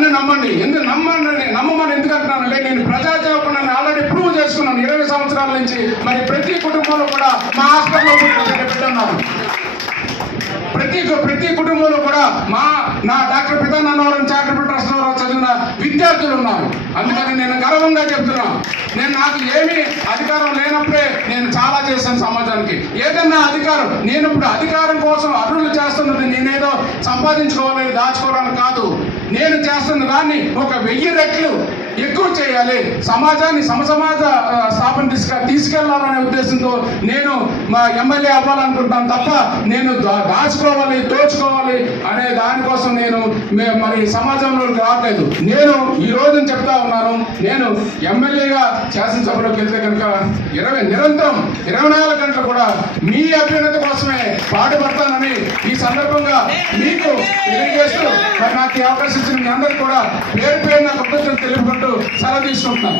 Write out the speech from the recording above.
నన్ను నమ్మండి. నమ్మమని ఎందుకు అంటున్నానంటే నేను ప్రజాసేవకుని ఆల్రెడీ ప్రూవ్ చేసుకున్నాను 20 సంవత్సరాల నుంచి. మరి ప్రతి కుటుంబంలో కూడా మా హాస్పిటల్లో పెట్టున్నారు. ప్రతి కుటుంబంలో కూడా నా డాక్టర్ పితానన్నవరం చారిటబుల్ ట్రస్ట్ ద్వారా చదివిన విద్యార్థులు ఉన్నారు. అందుకని నేను గర్వంగా చెప్తున్నాను, నాకు ఏమీ అధికారం లేనప్పుడే నేను చాలా చేశాను సమాజానికి. ఏదన్నా అధికారం, నేను ఇప్పుడు అధికారం కోసం అర్రులు చేస్తున్నది నేనేదో సంపాదించుకోవాలని దాచుకోవడానికి కాదు. నేను చేస్తున్న దాన్ని ఒక 1000 రెట్లు ఎక్కువ చేయాలి, సమాజాన్ని సమసమాజ స్థాపన తీసుకెళ్లాలనే ఉద్దేశంతో నేను మా ఎమ్మెల్యే అవ్వాలనుకుంటాను తప్ప నేను దాచుకోవాలి దోచుకోవాలి అనే దానికోసం నేను మరి సమాజంలోకి రావట్లేదు. నేను ఈ రోజు చెప్తా ఉన్నాను, నేను ఎమ్మెల్యేగా శాసనసభలోకి వెళ్తే కనుక నిరంతరం 24 గంటలు కూడా మీ అభ్యున్నతి కోసమే పాటుపడతానని ఈ సందర్భంగా మీకు తెలియజేస్తూ మరి నాకు ఈ అవకాశం ఇచ్చిన మీ అందరికీ కూడా పేరు పేరున కృతజ్ఞతలు తెలుపుకుంటూ సెలవు తీసుకుంటున్నాను.